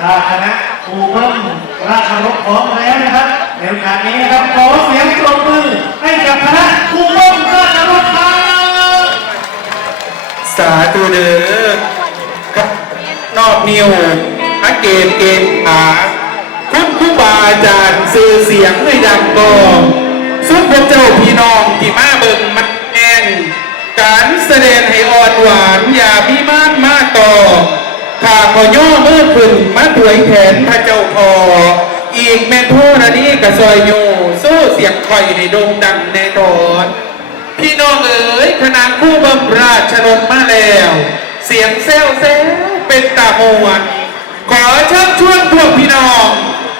ถ้าคณะครูเพิ่มราชรบพร้อมแล้วนะครับในโอกาสนี้นะครับขอเสียงปรบมือให้กับคณะครูเพิ่มราชรบครับสาธุเด้อครับนอกนิวพระเกณฑ์เกณฑ์ขาคุณครูบาอาจารย์สื่อเสียงให้ดังกองสุขพวกเจ้าพี่น้องที่มาเบิ่งมันแน่นการแสดงให้อ่อนหวานอย่ามีมานมาต่อ ข้าขอย่อมื่อขึ้นมาถวยแขนพระเจ้าพออีกแม่โทษนี้กระซอยโยสู้เสียงคอยให้โด่งดังแน่นอนพี่น้องเอ๋ยคณะผู้บำราชนนมาแล้ว เสียงเซลเซลเป็นตาหวนขอเชิญชวนพวกพี่น้อง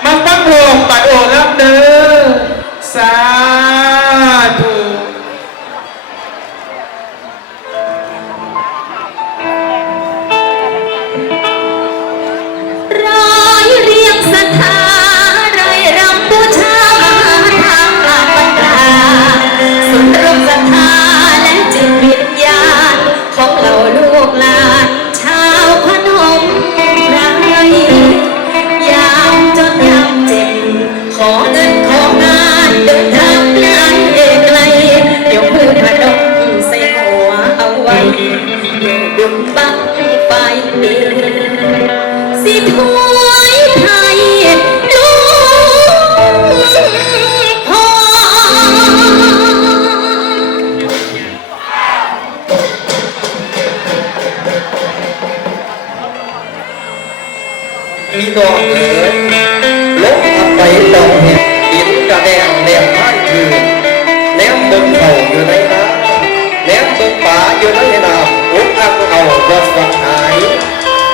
มาฟังโลงปัดโอรับเด้อสา ยืนแหนมเบิ่งเขาอยู่ในน้ำแหนมเบิ่งป่าอยู่ในน้ำอุกอักเอาบ่สวัสหาย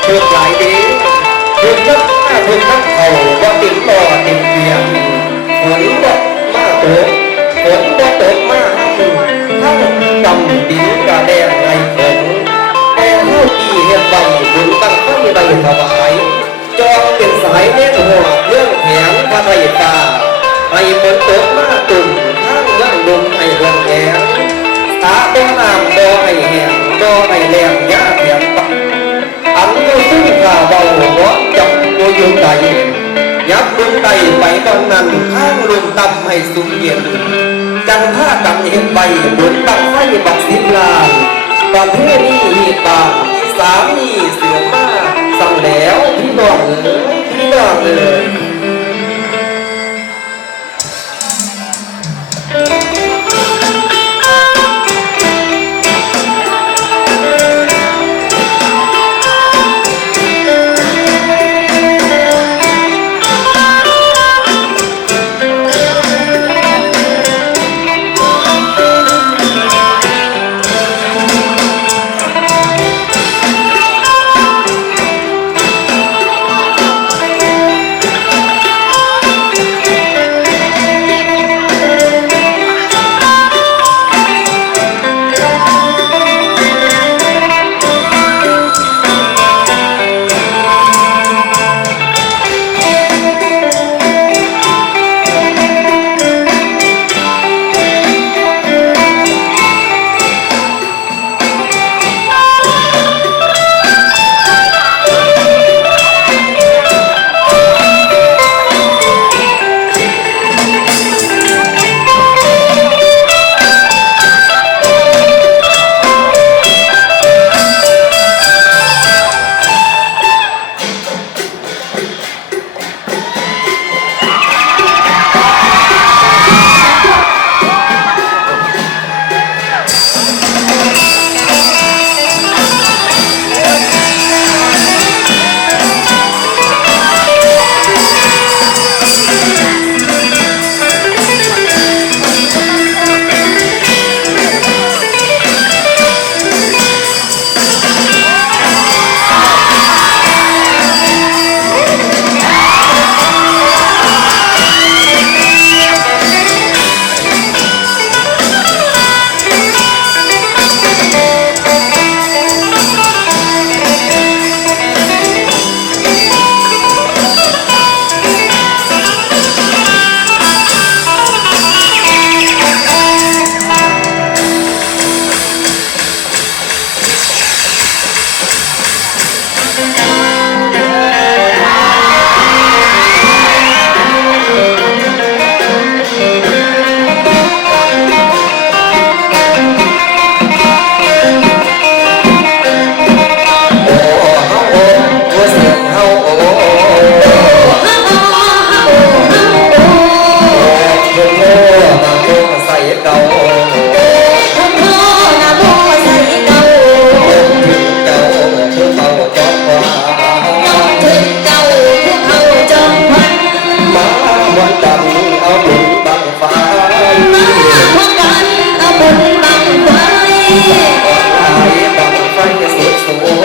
เพื่อหลายดีเพื่อนักหน้าเพื่อนักเขาบ่ติดต่อติดเบียงฝนบ่มาตกฝนบ่ตกมาห้ำทั้งกำดินกระแดงในฝนแต่เท่าที่เฮ็ดบังบุญตั้งข้างใบถวายจองเป็นสายเลี้ยงหัวเรื่องแขงพระไตรตา ให้ฝนตกมาตุ่มข้างเรื่องลมให้เรื่องแขงตาบ่น้ำบ่ให้แหงบ่ให้แรงยาแถมปักอันก็ซึ่งข่าเบาหัวจับโมยุงใดยับบุญใดไปบางนั้นข้างลมตำให้สุขเย็นจังท่าตังเห็นใบบุญบังไฟบักสิบลานตอนเทนี่มีตาอีสามีเสือมาสั่งแล้วพี่น้องเอ๋ยพี่น้องเอ๋ย I am Frank, is the war.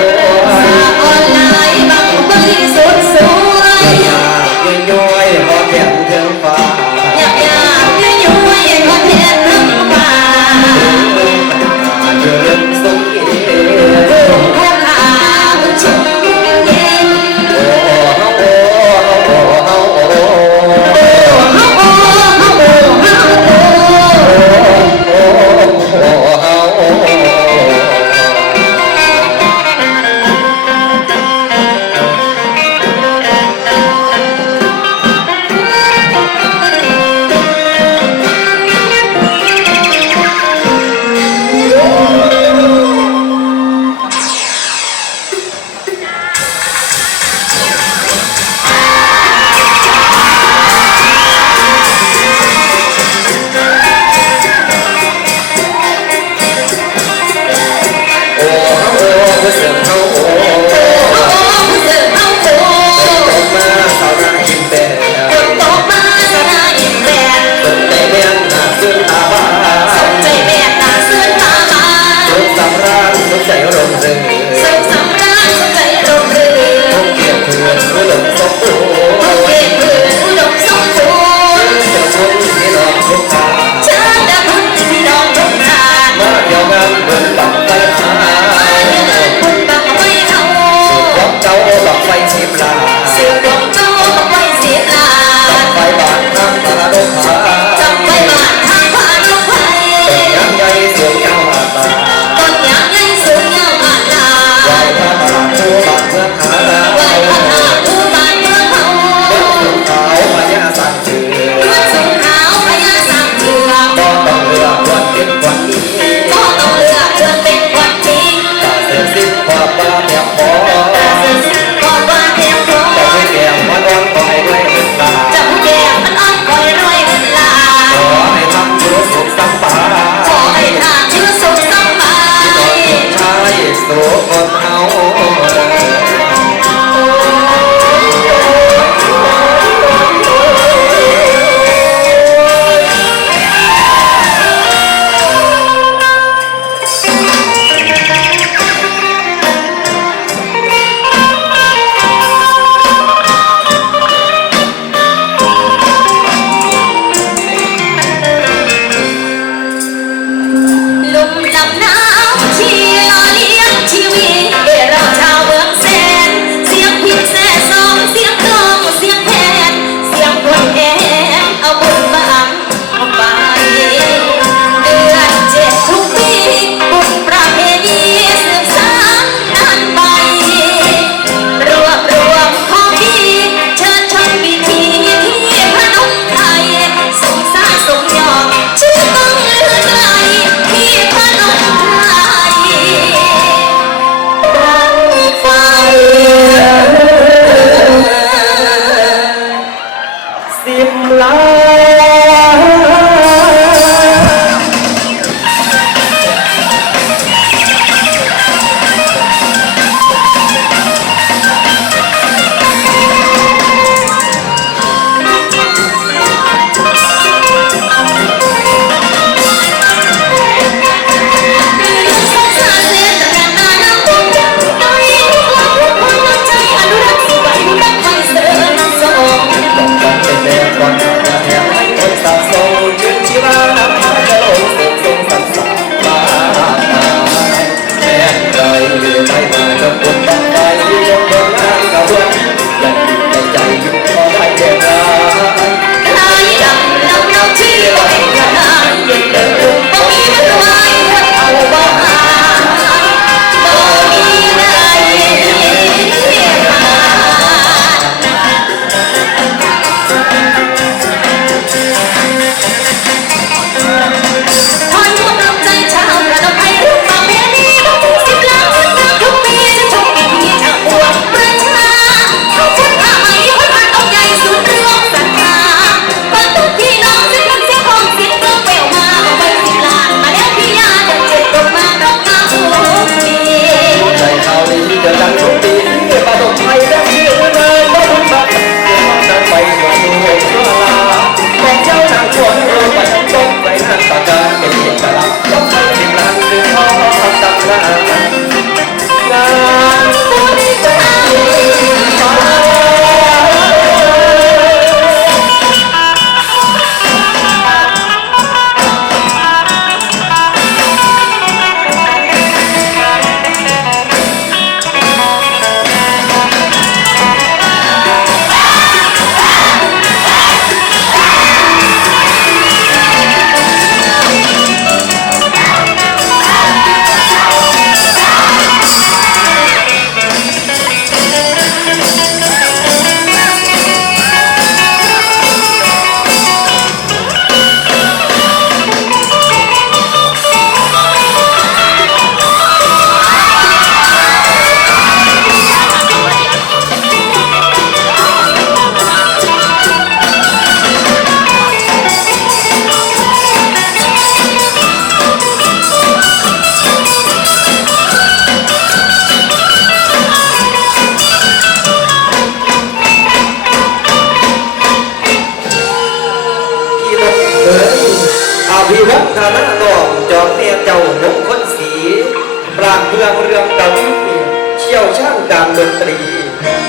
ที่ยวช่างกางดนตรี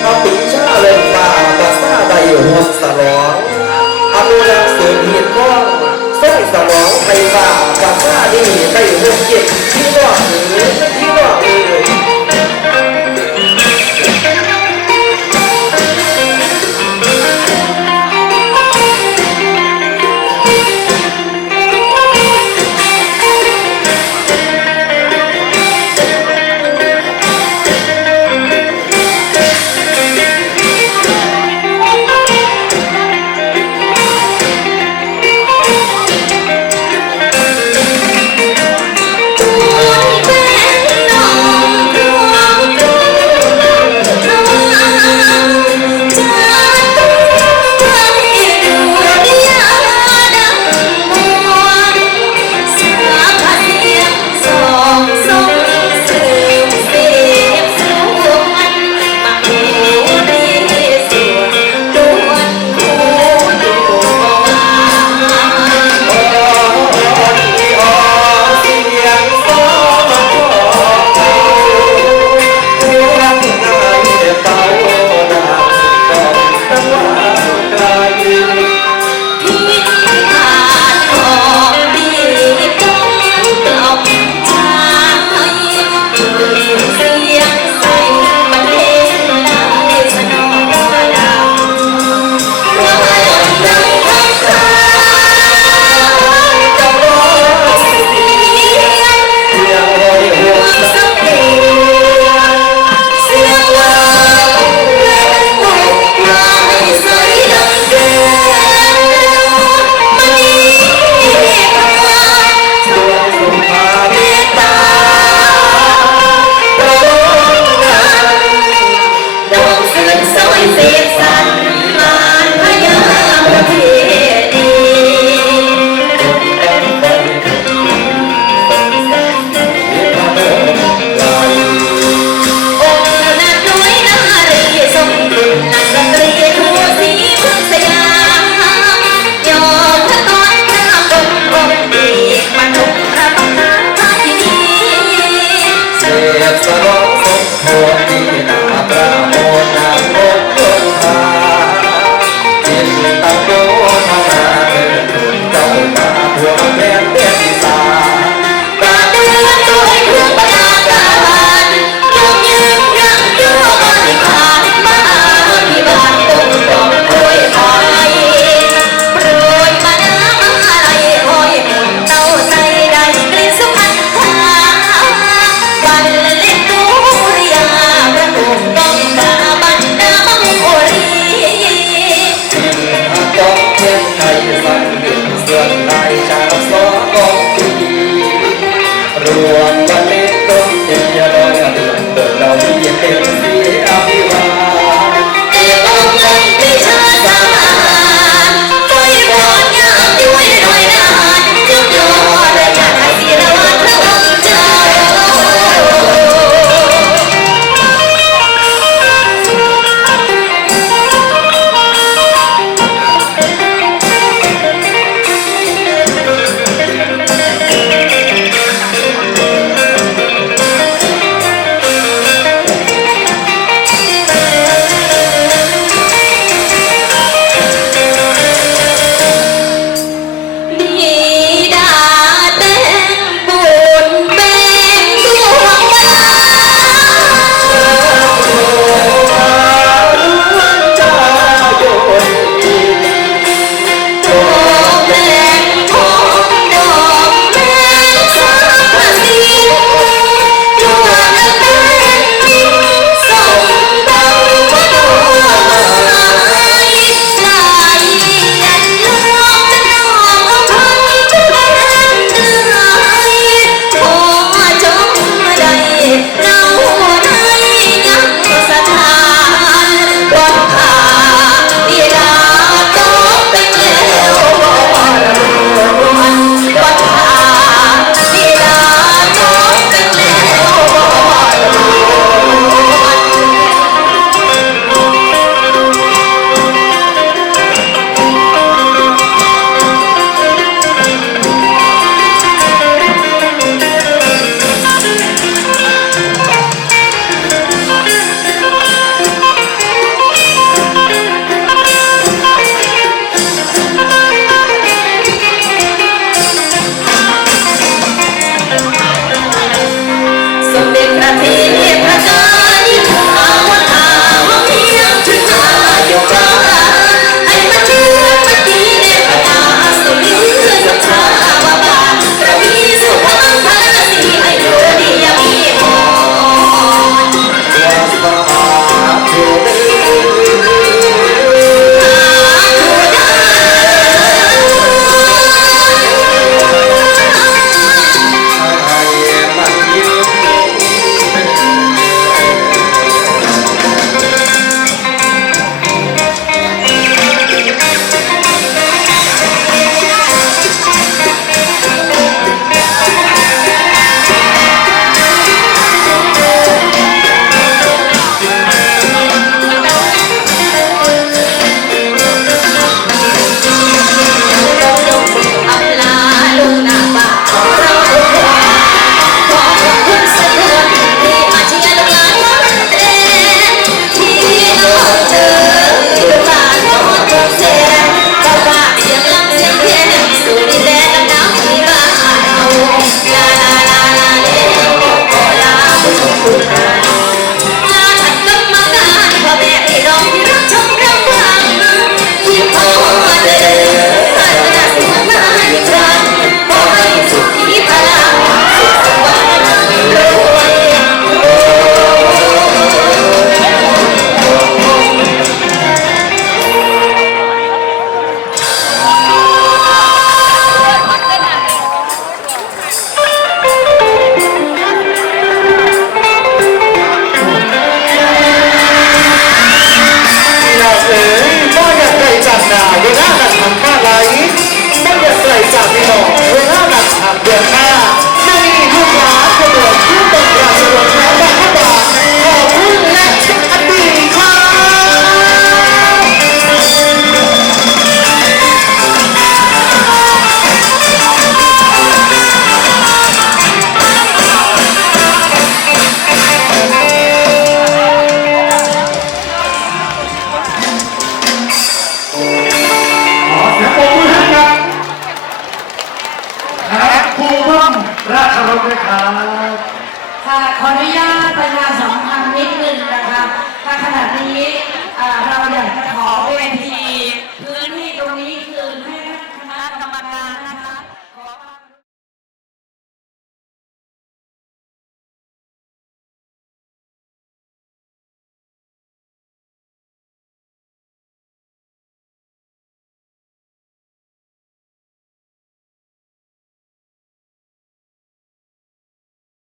พระปีชาเลนตาภาซาใดหัวสลองอนุรากเสียงหินก้องส่งสลองไทยบ่าภาซาดีใด้หัวเก็บที่รอดหรือ